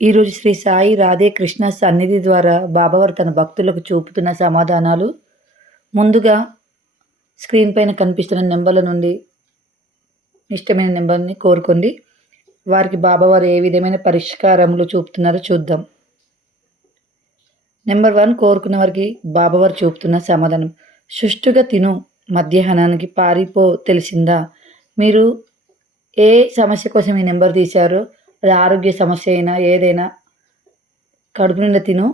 ఈరోజు శ్రీ సాయి రాధే కృష్ణ సన్నిధి ద్వారా బాబావారు తన భక్తులకు చూపుతున్న సమాధానాలు. ముందుగా స్క్రీన్ పైన కనిపిస్తున్న నెంబర్ల నుండి ఇష్టమైన నెంబర్ని కోరుకోండి. వారికి బాబావారు ఏ విధమైన పరిష్కారములు చూపుతున్నారో చూద్దాం. నెంబర్ వన్ కోరుకున్న వారికి బాబావారు చూపుతున్న సమాధానం. సుష్టుగా తిను మధ్యాహ్నానికి పారిపో తెలిసిందా? మీరు ఏ సమస్య కోసం ఈ నెంబర్ తీశారో అది ఆరోగ్య సమస్య అయినా ఏదైనా కడుపు నిండా తిను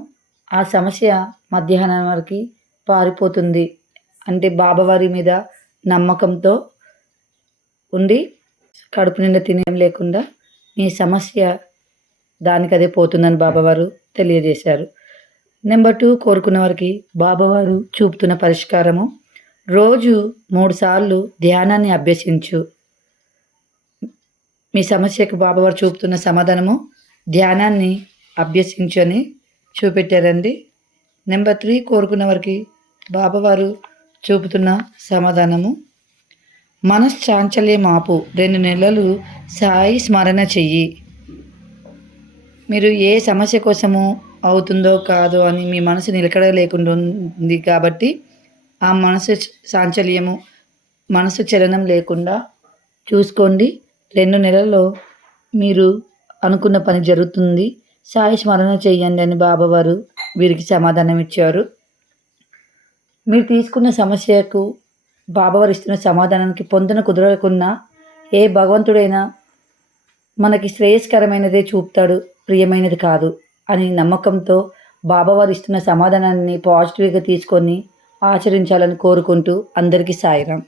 ఆ సమస్య మధ్యాహ్నం వరకు పారిపోతుంది అంటే బాబావారి మీద నమ్మకంతో ఉండి కడుపు నిండా తినేం లేకుండా మీ సమస్య దానికి అదే పోతుందని బాబావారు తెలియజేశారు. నెంబర్ టూ కోరుకున్న వారికి బాబావారు చూపుతున్న పరిష్కారము. రోజు మూడు సార్లు ధ్యానాన్ని అభ్యసించు. మీ సమస్యకు బాబావారు చూపుతున్న సమాధానము ధ్యానాన్ని అభ్యసించని చూపెట్టారండి. నెంబర్ త్రీ కోరుకున్న వారికి బాబావారు చూపుతున్న సమాధానము. మనశ్చాంచల్యం ఆపు రెండు నెలలు సాయి స్మరణ చెయ్యి. మీరు ఏ సమస్య కోసము అవుతుందో కాదో అని మీ మనసు నిలకడ లేకుండా ఉంది కాబట్టి ఆ మనసు చాంచల్యము మనసు చలనం లేకుండా చూసుకోండి. రెండు నెలల్లో మీరు అనుకున్న పని జరుగుతుంది. సాయి స్మరణ చేయండి అని బాబావారు వీరికి సమాధానం ఇచ్చారు మీరు తీసుకున్న సమస్యకు బాబావారు ఇస్తున్న సమాధానానికి పొందన కుదరకున్నా ఏ భగవంతుడైనా మనకి శ్రేయస్కరమైనదే చూపుతాడు ప్రియమైనది కాదు అని నమ్మకంతో బాబావారు ఇస్తున్న సమాధానాన్ని పాజిటివ్గా తీసుకొని ఆచరించాలని కోరుకుంటూ అందరికీ సాయిరాం.